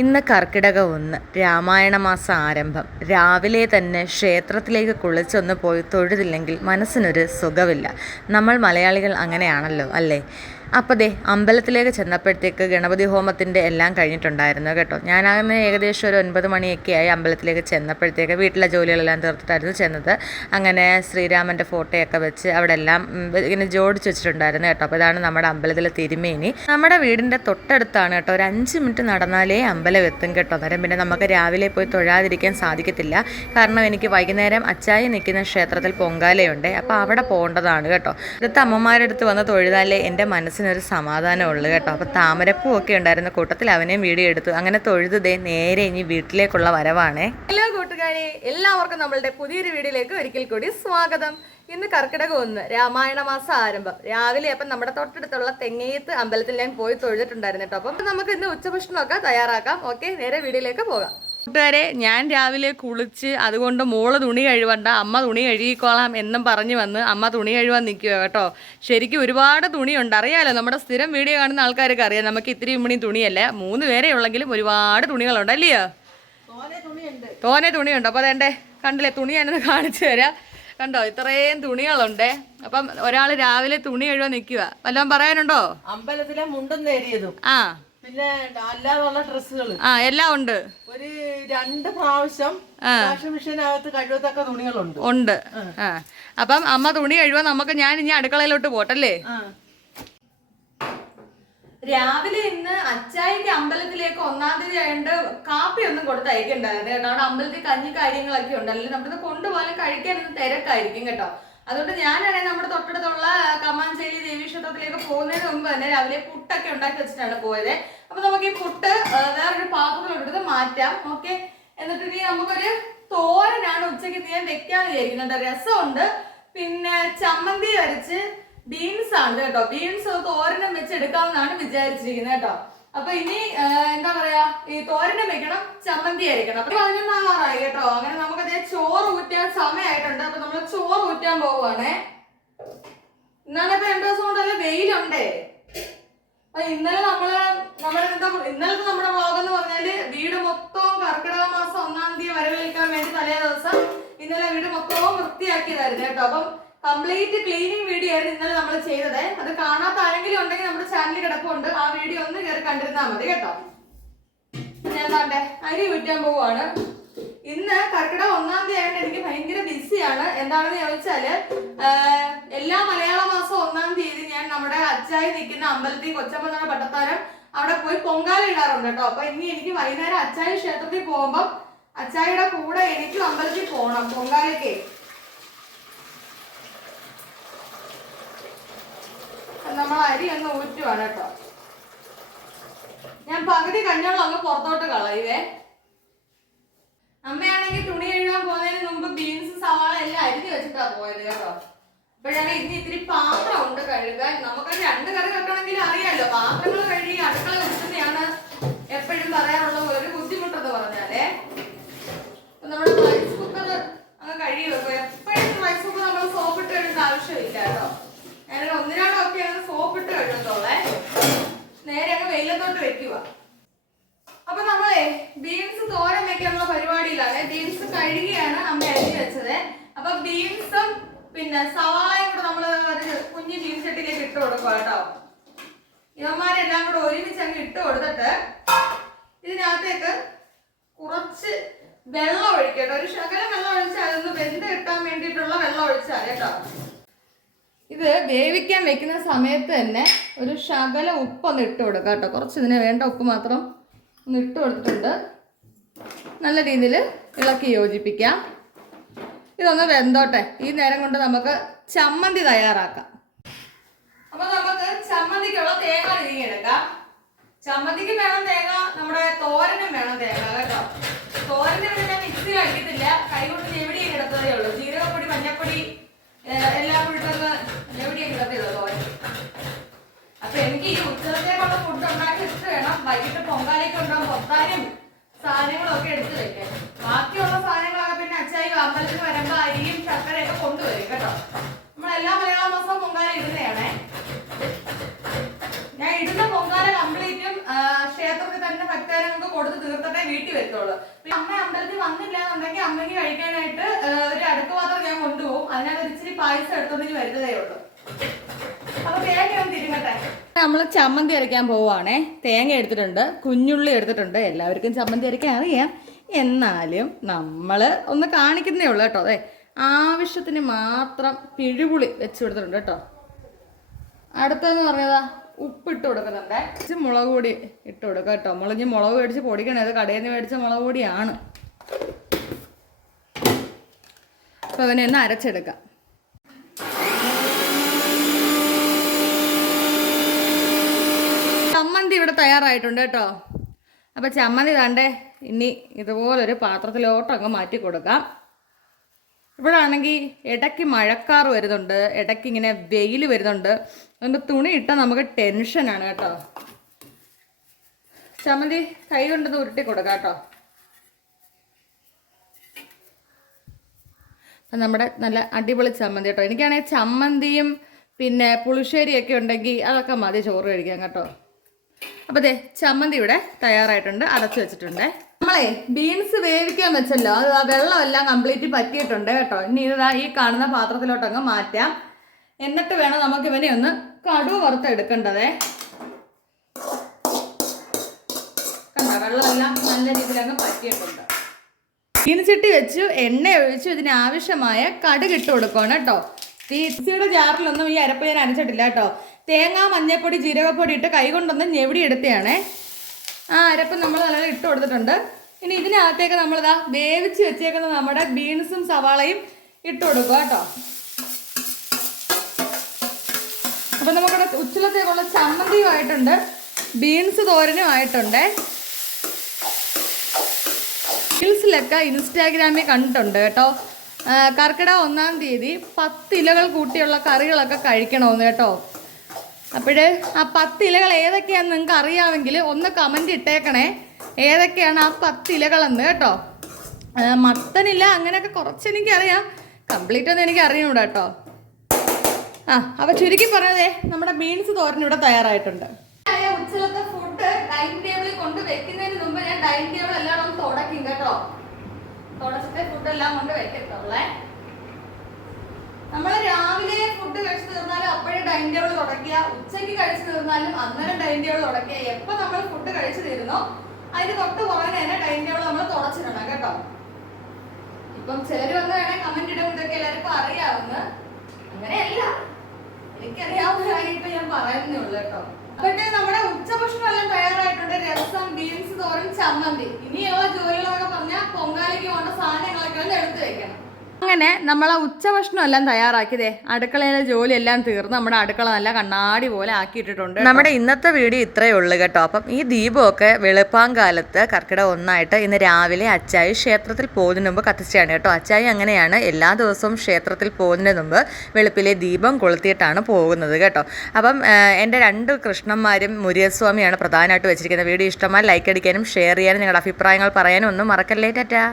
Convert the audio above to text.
ഇന്ന് കർക്കിടക 1, രാമായണ മാസം ആരംഭം. രാവിലെ തന്നെ ക്ഷേത്രത്തിലേക്ക് കുളിച്ചൊന്ന് പോയി തൊഴുതില്ലെങ്കിൽ മനസ്സിനൊരു സുഖമില്ല. നമ്മൾ മലയാളികൾ അങ്ങനെയാണല്ലോ അല്ലേ? അപ്പോൾ ദേ അമ്പലത്തിലേക്ക് ചെന്നപ്പോഴത്തേക്ക് ഗണപതി ഹോമത്തിൻ്റെ എല്ലാം കഴിഞ്ഞിട്ടുണ്ടായിരുന്നു കേട്ടോ. ഞാനങ്ങനെ ഏകദേശം ഒരു 9 മണിയൊക്കെ ആയി അമ്പലത്തിലേക്ക് ചെന്നപ്പോഴത്തേക്ക്. വീട്ടിലെ ജോലികളെല്ലാം തീർത്തിട്ടായിരുന്നു ചെന്നത്. അങ്ങനെ ശ്രീരാമൻ്റെ ഫോട്ടോയൊക്കെ വെച്ച് അവിടെ എല്ലാം ഇങ്ങനെ ജോഡിച്ച് വെച്ചിട്ടുണ്ടായിരുന്നു കേട്ടോ. അപ്പോൾ ഇതാണ് നമ്മുടെ അമ്പലത്തിലെ തിരുമേനി. നമ്മുടെ വീടിൻ്റെ തൊട്ടടുത്താണ് കേട്ടോ. ഒരു 5 മിനിറ്റ് നടന്നാലേ അമ്പലം എത്തും കേട്ടോ. അന്നേരം പിന്നെ നമുക്ക് രാവിലെ പോയി തൊഴാതിരിക്കാൻ സാധിക്കത്തില്ല. കാരണം എനിക്ക് വൈകുന്നേരം അച്ചായി നിൽക്കുന്ന ക്ഷേത്രത്തിൽ പൊങ്കാലയുണ്ട്. അപ്പോൾ അവിടെ പോകേണ്ടതാണ് കേട്ടോ. ഇവിടുത്തെ അമ്മമാരുടെ അടുത്ത് വന്ന് തൊഴുതാലേ എൻ്റെ മനസ്സിനൊരു സമാധാനമുള്ളൂ കേട്ടോ. അപ്പോൾ താമരപ്പൂ ഒക്കെ ഉണ്ടായിരുന്ന കൂട്ടത്തിൽ അവനെയും വീഡിയോ എടുത്തു. അങ്ങനെ തൊഴുതേ നേരെ ഇനി വീട്ടിലേക്കുള്ള വരവാണേ. ഹലോ കൂട്ടുകാരെ, എല്ലാവർക്കും നമ്മളുടെ പുതിയൊരു വീഡിയോയിലേക്ക് ഒരിക്കൽ കൂടി സ്വാഗതം. ഇന്ന് കർക്കിടക 1, രാമായണ മാസം ആരംഭം. രാവിലെ അപ്പം നമ്മുടെ തൊട്ടടുത്തുള്ള തെങ്ങേത്ത് അമ്പലത്തിൽ ഞാൻ പോയി തൊഴുതിട്ടുണ്ടായിരുന്നു കേട്ടോ. അപ്പം നമുക്ക് ഇന്ന് ഉച്ചഭക്ഷണമൊക്കെ തയ്യാറാക്കാം. ഓക്കെ, നേരെ വീഡിയോയിലേക്ക് പോകാം. കൂട്ടുകാരെ, ഞാൻ രാവിലെ കുളിച്ച് അതുകൊണ്ട് മോള് തുണി കഴുകണ്ട, അമ്മ തുണി കഴുകിക്കോളാം എന്നും പറഞ്ഞു വന്ന് അമ്മ തുണി കഴുകാൻ നിൽക്കുക കേട്ടോ. ശരിക്കും ഒരുപാട് തുണിയുണ്ട്. അറിയാലോ, നമ്മുടെ സ്ഥിരം വീഡിയോ കാണുന്ന ആൾക്കാർക്ക് അറിയാം നമുക്ക് ഇത്തിരി മണി തുണിയല്ലേ, 3 പേരെ ഉള്ളെങ്കിലും ഒരുപാട് തുണികളുണ്ട് അല്ലയോ? തോനെ തുണിയുണ്ട്. അപ്പോൾ അതെൻ്റെ കണ്ടില്ലേ, തുണി ഞാനൊന്ന് കാണിച്ചു തരാം. കണ്ടോ, ഇത്രയും തുണികളുണ്ട്. അപ്പം ഒരാൾ രാവിലെ തുണി കഴുകാൻ നിൽക്കുക. വല്ലതും പറയാനുണ്ടോ? അമ്പലത്തിലെ മുണ്ടും നേരിയതും പിന്നെ അല്ലാതുള്ള ഡ്രസ്സുകൾ എല്ലാം ഉണ്ട്. ഒരു 2 പ്രാവശ്യം വാഷിംഗ് മെഷീനകത്ത് കഴിവത്തക്ക തുണികളുണ്ട്. ഉണ്ട്. അപ്പം അമ്മ തുണി കഴിയുമ്പോൾ നമുക്ക് ഞാൻ ഇനി അടുക്കളയിലോട്ട് പോട്ടല്ലേ. രാവിലെ ഇന്ന് അച്ചായിക്ക് അമ്പലത്തിലേക്ക് 1-ാം തീയതി ആയതുകൊണ്ട് കാപ്പി ഒന്നും കൊടുത്തയക്കണ്ടായിരുന്നു കേട്ടോ. അവിടെ അമ്പലത്തിൽ കഞ്ഞി കാര്യങ്ങളൊക്കെ ഉണ്ട്. അല്ലെങ്കിൽ നമ്മളിത് കൊണ്ടുപോകാനും കഴിക്കാനൊന്നും തിരക്കായിരിക്കും കേട്ടോ. അതുകൊണ്ട് ഞാനാണെങ്കിൽ നമ്മുടെ തൊട്ടടുത്തുള്ള കമാഞ്ചേരി ദേവീക്ഷേത്രത്തിലേക്ക് പോകുന്നതിന് മുമ്പ് തന്നെ രാവിലെ പുട്ടൊക്കെ ഉണ്ടാക്കി വെച്ചിട്ടാണ് പോയത്. അപ്പൊ നമുക്ക് ഈ പുട്ട് വേറൊരു പാത്രത്തിലെടുത്ത് മാറ്റാം. ഓക്കെ, എന്നിട്ട് ഇനി നമുക്കൊരു തോരനാണ് ഉച്ചയ്ക്ക് ഞാൻ വെക്കാന്ന് വിചാരിക്കുന്നുണ്ട്. രസമുണ്ട്, പിന്നെ ചമ്മന്തി അരച്ച് ബീൻസ് ആണ് കേട്ടോ. ബീൻസ് തോരനും വെച്ച് എടുക്കാമെന്നാണ് വിചാരിച്ചിരിക്കുന്നത് കേട്ടോ. അപ്പൊ ഇനി എന്താ പറയാ, ഈ തോരനും വെക്കണം, ചമ്മന്തി അരക്കണം. അപ്പൊ 11 ആവാറായി കേട്ടോ. അങ്ങനെ നമുക്കതേ ചോറ് ഊറ്റാൻ സമയമായിട്ടുണ്ട്. അപ്പൊ നമ്മള് ചോറ് ഊറ്റാൻ പോവുകയാണേ. ഇന്നാണ് ഇപ്പൊ 2 ദിവസം കൊണ്ടല്ലേ വെയിലുണ്ടേ. അപ്പൊ ഇന്നലത്തെ നമ്മുടെ വ്ളോഗ് എന്ന് പറഞ്ഞാല് വീട് മൊത്തവും കർക്കിടക മാസം 1-ാം തീയതി വരവേൽക്കാൻ വേണ്ടി തലേ ദിവസം ഇന്നലെ വീട് മൊത്തവും വൃത്തിയാക്കിയതായിരുന്നു കേട്ടോ. അപ്പം കംപ്ലീറ്റ് ക്ലീനിങ് വീഡിയോ ആയിരുന്നു ഇന്നലെ നമ്മൾ ചെയ്തത്. അത് കാണാത്ത ആരെങ്കിലും ഉണ്ടെങ്കിൽ നമ്മുടെ ചാനലിൽ കിടപ്പുണ്ട്. ആ വീഡിയോ ഒന്ന് കയറി കണ്ടിരുന്നാൽ മതി കേട്ടോ. ഞാൻ താണ്ടെ അരി ഊറ്റാൻ പോവുകയാണ്. ഇന്ന് കർക്കിടക 1-ാം തീയതി ആയതുകൊണ്ട് എനിക്ക് ഭയങ്കര ബിസിയാണ്. എന്താണെന്ന് ചോദിച്ചാല് എല്ലാ മലയാള മാസം 1-ാം തീയതി ഞാൻ നമ്മുടെ അച്ചായി നിൽക്കുന്ന അമ്പലത്തിൽ കൊച്ചമ്പലം പട്ടത്താരം അവിടെ പോയി പൊങ്കാല ഇടാറുണ്ട് കേട്ടോ. അപ്പൊ ഇനി എനിക്ക് വൈകുന്നേരം അച്ചായി ക്ഷേത്രത്തിൽ പോകുമ്പോൾ അച്ചായിയുടെ കൂടെ എനിക്കും അമ്പലത്തിൽ പോകണം പൊങ്കാലയ്ക്ക്. നമ്മൾ അരി ഒന്ന് ഊറ്റുവാണ് കേട്ടോ. ഞാൻ പകുതി കഞ്ഞവെള്ളം അങ്ങ് പുറത്തോട്ട് കളയുവേ. അമ്മയാണെങ്കിൽ തുണി കഴുകാൻ പോകുന്നതിന് മുമ്പ് ബീൻസ് സവാള എല്ലാം അരിഞ്ഞു വെച്ചിട്ടാ പോയത് കേട്ടോ. അപ്പൊ ഞാൻ ഇനി ഇത്തിരി പാത്രം ഉണ്ട് കഴുകാൻ. നമുക്ക് 2 കറി വെക്കണമെങ്കിൽ അറിയാലോ, പാത്രങ്ങൾ കഴുകി അടുക്കള വെക്കുന്നതാണ് എപ്പോഴും പറയാനുള്ള ഒരു ബുദ്ധിമുട്ടെന്ന് പറഞ്ഞാലേ. നമ്മുടെ റൈസ് കുക്കർ അങ്ങ് കഴുകി വെക്കും. എപ്പോഴും റൈസ് കുക്കർ നമ്മൾ സോപ്പിട്ട് കഴുകേണ്ട ആവശ്യമില്ല കേട്ടോ. ഞാൻ 1-2 ഒക്കെയാണ് സോപ്പിട്ട് കഴുകത്തോളെ. നേരെ അങ്ങ് വെയിലത്തോട്ട് വെക്കുക. അപ്പൊ നമ്മളെ ബീൻസ് തോരൻ വെക്കാനുള്ള പരിപാടിയിലാണ്. ബീൻസ് കഴുകിയാണ് അമ്മ അരിഞ്ഞു വെച്ചത്. അപ്പൊ ബീൻസും പിന്നെ സവാളയും കൂടെ നമ്മൾ ഒരു കുഞ്ഞു ചീനിച്ചട്ടിയിലേക്ക് ഇട്ട് കൊടുക്കുക കേട്ടോ. ഇവന്മാരെല്ലാം കൂടെ ഒരുമിച്ച് അങ്ങ് ഇട്ട് കൊടുത്തിട്ട് ഇതിനകത്തേക്ക് കുറച്ച് വെള്ളം ഒഴിക്കട്ടോ. ഒരു ശകലം വെള്ളം ഒഴിച്ചാൽ അതൊന്ന് വെന്ത് കിട്ടാൻ വേണ്ടിയിട്ടുള്ള വെള്ളം ഒഴിച്ചാൽ കേട്ടോ. ഇത് വേവിക്കാൻ വെക്കുന്ന സമയത്ത് തന്നെ ഒരു ശകല ഉപ്പൊന്ന് ഇട്ട് കൊടുക്കുക കേട്ടോ. കുറച്ച് ഇതിന് വേണ്ട ഉപ്പ് മാത്രം ഒന്ന് ഇട്ട് കൊടുത്തിട്ടുണ്ട്. നല്ല രീതിയിൽ ഇളക്കി യോജിപ്പിക്കാം. ഇതൊന്ന് വെന്തോട്ടെ. ഈ നേരം കൊണ്ട് നമുക്ക് ചമ്മന്തി തയ്യാറാക്കാം. അപ്പൊ നമുക്ക് ചമ്മന്തിക്കുള്ള തേങ്ങ തിരിഞ്ഞെടുക്കാം. ചമ്മന്തിക്ക് വേണം തേങ്ങ, നമ്മുടെ തോരനും വേണം തേങ്ങ കേട്ടോ. തോരന് ഇവിടെ ഞാൻ മിക്സിയിൽ അടിക്കത്തില്ല, കൈകൊണ്ട് എവിടെയും കിടത്തതേ ഉള്ളൂ. ജീരകപ്പൊടി, മഞ്ഞപ്പൊടി എല്ലാം കൂട്ടൊന്ന് എവിടെയും കിടത്തേ തോരൻ. അപ്പൊ എനിക്ക് ഈ ഉച്ചത്തേക്കുള്ള ഫുഡ് ഉണ്ടാക്കി ഇട്ട് വേണം വൈകിട്ട് പൊങ്കാലയ്ക്ക് ഉണ്ടാകും പൊത്താനും സാധനങ്ങളും ഒക്കെ എടുത്ത് വെക്കാൻ. ബാക്കിയുള്ള സാധനങ്ങളൊക്കെ പിന്നെ അച്ചായി അമ്പലത്തിന് വരുമ്പോ അരിയും ശർക്കരയൊക്കെ കൊണ്ടുവരും കേട്ടോ. നമ്മളെല്ലാ മലയാള മാസം പൊങ്കാല ഇടുന്നതാണേ. ഞാൻ ആൾക്കാരെ നമുക്ക് കൊടുത്ത് തീർത്തിട്ടേ വീട്ടിൽ വരുത്തുള്ളൂ. പിന്നെ അമ്മ അമ്പലത്തിൽ വന്നില്ല എന്നുണ്ടെങ്കിൽ അമ്മയ്ക്ക് കഴിക്കാനായിട്ട് ഒരു അടുക്ക് പാത്രം ഞാൻ കൊണ്ടുപോകും. അതിനകത്ത് ഇച്ചിരി പായസം എടുത്തോണ്ടെങ്കിൽ വരുന്നതേ ഉള്ളൂ. അപ്പൊ തേങ്ങ ഒന്ന് തിരുങ്ങട്ടെ. നമ്മൾ ചമ്മന്തി അരയ്ക്കാൻ പോവുകയാണേ. തേങ്ങ എടുത്തിട്ടുണ്ട്, കുഞ്ഞുള്ളി എടുത്തിട്ടുണ്ട്. എല്ലാവർക്കും ചമ്മന്തി അരയ്ക്കാൻ അറിയാം, എന്നാലും നമ്മൾ ഒന്ന് കാണിക്കുന്നേ ഉള്ളൂ കേട്ടോ. അതെ, ആവശ്യത്തിന് മാത്രം പിഴുപുളി വെച്ച് കൊടുത്തിട്ടുണ്ട് കേട്ടോ. അടുത്തതെന്ന് പറഞ്ഞതാ ഉപ്പിട്ട് കൊടുക്കുന്നുണ്ട്, മുളക് പൊടി ഇട്ട് കൊടുക്കുക കേട്ടോ. നമ്മളിഞ്ഞ് മുളക് മേടിച്ച് പൊടിക്കണേ, അത് കടയിൽ നിന്ന് മേടിച്ച മുളക് പൊടിയാണ്. അപ്പോൾ അവനെ ഒന്ന് അരച്ചെടുക്കാം. ചമ്മന്തി ഇവിടെ തയ്യാറായിട്ടുണ്ട് കേട്ടോ. അപ്പോൾ ചമ്മന്തി താണ്ടേ ഇനി ഇതുപോലൊരു പാത്രത്തിലോട്ട് അങ്ങ് മാറ്റി കൊടുക്കാം. ഇവിടെ ആണെങ്കിൽ ഇടയ്ക്ക് മഴക്കാറ് വരുന്നുണ്ട്, ഇടയ്ക്ക് ഇങ്ങനെ വെയിൽ വരുന്നുണ്ട്. അതുകൊണ്ട് തുണി ഇട്ടാൽ നമുക്ക് ടെൻഷനാണ് കേട്ടോ. ചമ്മന്തി കൈ കൊണ്ടൊന്ന് ഉരുട്ടി കൊടുക്കാം കേട്ടോ. അപ്പം നമ്മുടെ നല്ല അടിപൊളി ചമ്മന്തി കേട്ടോ. എനിക്കാണെങ്കിൽ ചമ്മന്തിയും പിന്നെ പുളിശ്ശേരിയൊക്കെ ഉണ്ടെങ്കിൽ അതൊക്കെ മതി ചോറ് കഴിക്കാൻ കേട്ടോ. അപ്പോൾ ദേ ചമ്മന്തി ഇവിടെ തയ്യാറായിട്ടുണ്ട്, അടച്ചു വെച്ചിട്ടുണ്ട്. നമ്മളെ ബീൻസ് വേവിക്കാൻ വെച്ചല്ലോ, അത് ആ വെള്ളമെല്ലാം കംപ്ലീറ്റ് പറ്റിയിട്ടുണ്ട് കേട്ടോ. ഇനി ഇതാ ഈ കാണുന്ന പാത്രത്തിലോട്ടങ്ങ് മാറ്റാം. എന്നിട്ട് വേണം നമുക്ക് ഇവനെ ഒന്ന് കടുവ വറുത്തെടുക്കേണ്ടതേ. കണ്ടോ, വെള്ളമെല്ലാം നല്ല രീതിയിൽ അങ്ങ് പറ്റിയിട്ടുണ്ട്. ചീനിച്ചട്ടി വെച്ചു, എണ്ണ ഒഴിച്ചു, ഇതിന് ആവശ്യമായ കടുക് ഇട്ട് കൊടുക്കണം കേട്ടോ. മിക്സിയുടെ ജാറിലൊന്നും ഈ അരപ്പ് ഞാൻ അരച്ചിട്ടില്ല കേട്ടോ. തേങ്ങ, മഞ്ഞൾപ്പൊടി, ജീരകപ്പൊടി ഇട്ട് കൈ കൊണ്ടൊന്ന് ഞെവിടി എടുത്തതാണേ. ആ അരപ്പ് നമ്മൾ നല്ലോണം ഇട്ട് കൊടുത്തിട്ടുണ്ട്. ഇനി ഇതിനകത്തേക്ക് നമ്മളിതാ വേവിച്ച് വെച്ചേക്കുന്ന നമ്മുടെ ബീൻസും സവാളയും ഇട്ട് കൊടുക്കുക കേട്ടോ. അപ്പം നമുക്കിവിടെ ഉച്ചലത്തേക്കുള്ള ചമ്മന്തിയുമായിട്ടുണ്ട്, ബീൻസ് തോരനും ആയിട്ടുണ്ട്. റീൽസിലൊക്കെ ഇൻസ്റ്റാഗ്രാമിൽ കണ്ടിട്ടുണ്ട് കേട്ടോ, കർക്കിടക 1-ാം തീയതി 10 ഇലകൾ കൂട്ടിയുള്ള കറികളൊക്കെ കഴിക്കണമെന്ന് കേട്ടോ. അപ്പോഴ് ആ 10 ഇലകൾ ഏതൊക്കെയാണെന്ന് നിങ്ങൾക്ക് അറിയാമെങ്കിൽ ഒന്ന് കമൻറ്റ് ഇട്ടേക്കണേ, ഏതൊക്കെയാണ് ആ 10 ഇലകളെന്ന് കേട്ടോ. മത്തനില്ല, അങ്ങനെയൊക്കെ കുറച്ച് എനിക്കറിയാം, കംപ്ലീറ്റ് ഒന്നും എനിക്ക് അറിഞ്ഞൂടാ കേട്ടോ. അപ്പോൾ ചുരുക്കി പറഞ്ഞതേ നമ്മുടെ ബീൻസ് തോരൻ ഇവിടെ തയ്യാറായിട്ടുണ്ട്. ഉച്ചലത്തെ ഫുഡ് ഡൈനിങ് ടേബിളിൽ കൊണ്ട് വെക്കുന്നതിന് മുമ്പ് ഞാൻ ഡൈനിങ് ടേബിൾ എല്ലാം ഒന്ന് തുടയ്ക്കും കേട്ടോ. തുടച്ചിട്ട് ഫുഡെല്ലാം കൊണ്ട് വെക്കത്തുള്ളേ. നമ്മൾ രാവിലെ ഫുഡ് കഴിച്ചു തീർന്നാലും അപ്പോഴേ ഡൈനിങ് ടേബിൾ തുടയ്ക്കുക, ഉച്ചയ്ക്ക് കഴിച്ചു തീർന്നാലും അന്നേരം ഡൈനിങ് ടേബിൾ തുടയ്ക്കുക. എപ്പോൾ നമ്മൾ ഫുഡ് കഴിച്ചു തീരുന്നോ അതിന് തൊട്ട് പുറമെ തന്നെ ഡൈനിങ് ടേബിൾ നമ്മൾ തുടച്ചിടണം കേട്ടോ. ഇപ്പം ചിലർ വന്ന് വേണേൽ കമന്റ് ഇടും ഇതൊക്കെ എല്ലാവർക്കും അറിയാവുന്ന, അങ്ങനെയല്ല, എനിക്കറിയാവുന്ന കാര്യം ഇപ്പൊ ഞാൻ പറയുന്നേ ഉള്ളൂ കേട്ടോ. അപ്പോഴത്തെ നമ്മുടെ ഉച്ചഭക്ഷണം എല്ലാം തയ്യാറായിട്ടുണ്ട്. രസം, ബീൻസ് തോരൻ, ചമ്മന്തി. ഇനിയുള്ള ജോലികളൊക്കെ പറഞ്ഞാൽ പൊങ്കാലയ്ക്ക് വേണ്ട സാധനങ്ങളൊക്കെ ഒന്ന് എടുത്തു വെക്കണം. അങ്ങനെ നമ്മളെ ഉച്ചഭക്ഷണം എല്ലാം തയ്യാറാക്കിയതേ, അടുക്കളയിലെ ജോലിയെല്ലാം തീർന്ന് നമ്മുടെ അടുക്കള നല്ല കണ്ണാടി പോലെ ആക്കിയിട്ടിട്ടുണ്ട്. നമ്മുടെ ഇന്നത്തെ വീഡിയോ ഇത്രയേ ഉള്ളൂ കേട്ടോ. അപ്പം ഈ ദീപമൊക്കെ വെളുപ്പാങ്കാലത്ത് കർക്കിടക 1 ഇന്ന് രാവിലെ അച്ചായി ക്ഷേത്രത്തിൽ പോകുന്നതിന് മുമ്പ് കത്തിച്ചാണ് കേട്ടോ. അച്ചായി അങ്ങനെയാണ്, എല്ലാ ദിവസവും ക്ഷേത്രത്തിൽ പോകുന്നതിന് മുമ്പ് വെളുപ്പിലെ ദീപം കൊളുത്തിയിട്ടാണ് പോകുന്നത് കേട്ടോ. അപ്പം എൻ്റെ 2 കൃഷ്ണന്മാരും മുരുകസ്വാമിയാണ് പ്രധാനമായിട്ട് വെച്ചിരിക്കുന്നത്. വീഡിയോ ഇഷ്ടമായി ലൈക്ക് അടിക്കാനും ഷെയർ ചെയ്യാനും നിങ്ങളുടെ അഭിപ്രായങ്ങൾ പറയാനും ഒന്നും മറക്കല്ലേ. ടാറ്റാ.